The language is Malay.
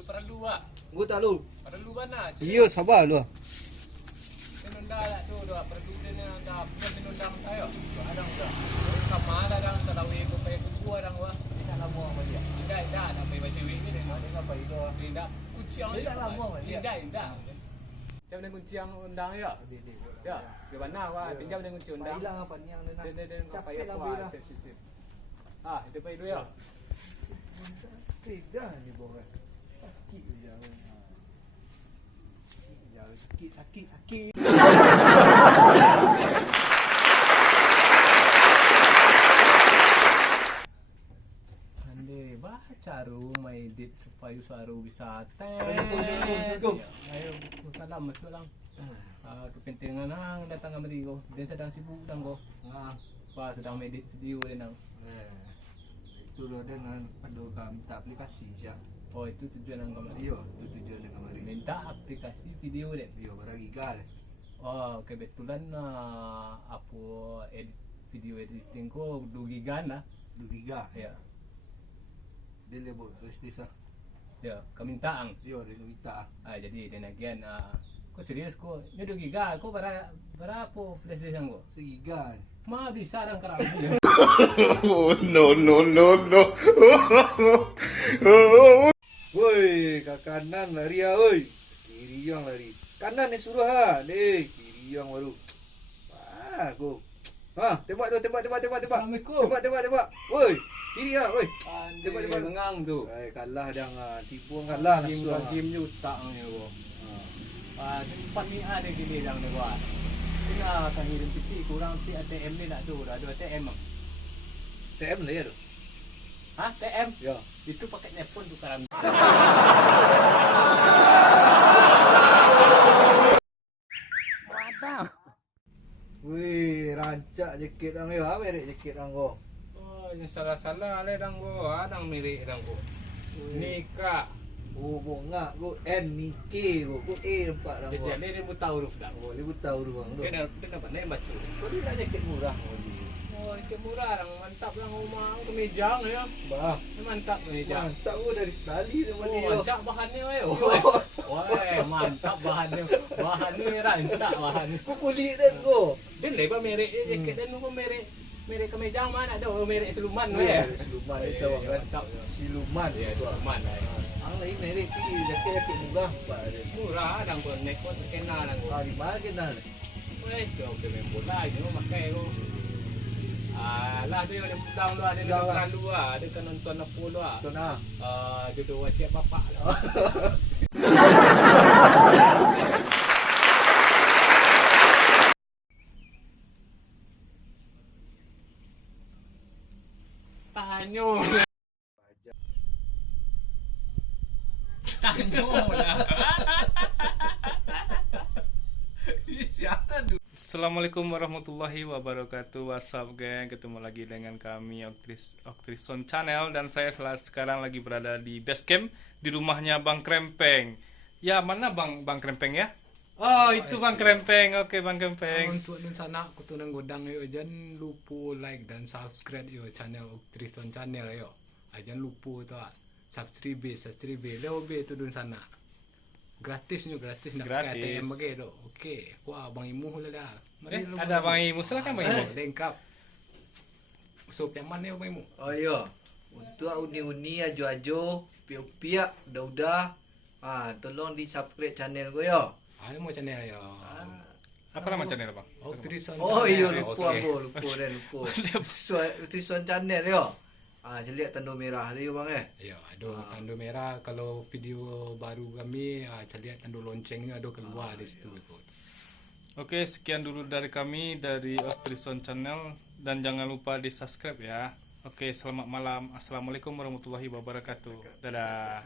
tu perlu ah. Gua tak lu. Perlu mana? Iya, sabar lu. Penunda lah tu doa perlu dia ni anda punya penundang saya. Ada enggak? Sama ada dah tarawih ko pay kuku ada wah. Ini tak lama sama dia. Tidak, nak pay baca week ni dia apa itu? Tidak. Kuciang dia tak lama sama dia. Tidak. Jam dengan kunci yang undang ya. Ya, di mana wah pinjam dengan kunci undang. Hilang apa ni yang nak. Dia apa ya kuah. Ah, itu pay dulu ya. Tidak ni borak. Sakit dia. Ya, sakit. Ande baca rumah edit supaya suara bisa Assalamualaikum. Ayo salam masuk lang. Kepentingan nang datang ke Merigo. Dia sedang sibuk dang ko. Pak sedang edit video dia nang. Itu dah dengan pada kami minta aplikasi siap. Oh itu tujuan nang kemarin. Iya, itu tujuan dia kemarin. Minta aplikasi video dia. Iya, barang gigal. Oh kebetulan apa edit video editing ko 2 giga lah. 2 giga. Ya. Dia lebih tulis desa. Ya, kemintaan. Iya, dia minta. Jadi dia nagian ko serius ko. Ni 2 giga ko berapa flash disk ko? 1 giga. Ma bisa orang kerami. Oh, no. Woi, ke kanan lari ah, woi. Kiri yang lari. Kanan ni suruh ha. Ni kiri yang baru. Go. Tembak tu, tembak. Assalamualaikum. Tembak. Woi, kiri ah, woi. Tembak mengang tu. Kalah dah tipu kalah Game langsung. game ni utak ni ko. Tempat ni ada gini dang ni ko. Kena akan hidup TV kurang ti ATM ni nak tu. Ada ATM. TM lah ya tu. ATM? Ya. Itu pakai telepon tu sekarang. Wadah. Woi, rancak jaket dang ya. Merek jaket dang ko. Oh, yang salah-salah le dang ko. Dang milik dang ko. Nikah. Oh, bunga ko N ni K ko A nampak dang ko. Biasa dia buta huruf dah. Oh, dia tahu tu bang. Dia dapat naik baca. Kau dia nak jaket murah kau ni. Oh, itu murah dang. Mantap lang rumah kemeja ya. Bah, Mantap kemeja. mantap ko dari sekali nama Oh, dia. rancak bahannya weh. Weh, mantap bahannya. Bahannya rancak bahannya. Kau kulit dah ko. Dia lebar merek dia jaket dan nu merek kemeja mana ada merek siluman weh. Siluman itu kan. Siluman Ya, tu. siluman. Ang lain merek ni jaket murah pak dia. Murah dang ko nek ko kena dang ko. Di mana kena? Weh, so ke main bola je pakai ko. Lah dia yang putang lu ada nonton lu ada kan nonton apa lu Tu nah. Jodoh wasiat bapak lah. Tanyo. Tanyo lah. Assalamualaikum warahmatullahi wabarakatuh. What's up gang, ketemu lagi dengan kami Octrison Channel. Dan saya sekarang lagi berada di base camp di rumahnya Bang Krempeng. Ya, mana Bang Krempeng ya? Oh, itu Bang Krempeng. Oke Bang Krempeng. Untuk nun sana aku tuh nang godang yo, jangan lupa like dan subscribe yo channel Octrison Channel yo. Jangan lupa tu subscribe leo be tu dun sana. Gratis nak pakai ATM bagi tu. Okey. Wah, Bang Imu lah dah. Ada Bang Imu, silakan Bang Imu. Lengkap. So, yang mana ya Bang Imu? Oh iya. Untuk uni-uni ajo-ajo, piak-piak, dah. Tolong di subscribe channel ko yo. Ada mau channel ya. Apa nama channel Bang? Octrison. Oh iya, lupa. Octrison channel yo. Jadi lihat tanda merah dia bang Ya, ada tanda merah. Kalau video baru kami, lihat tanda loncengnya ada keluar di situ. Oke, sekian dulu dari kami dari Octrison Channel dan jangan lupa di subscribe ya. Oke, selamat malam. Assalamualaikum warahmatullahi wabarakatuh. Dadah.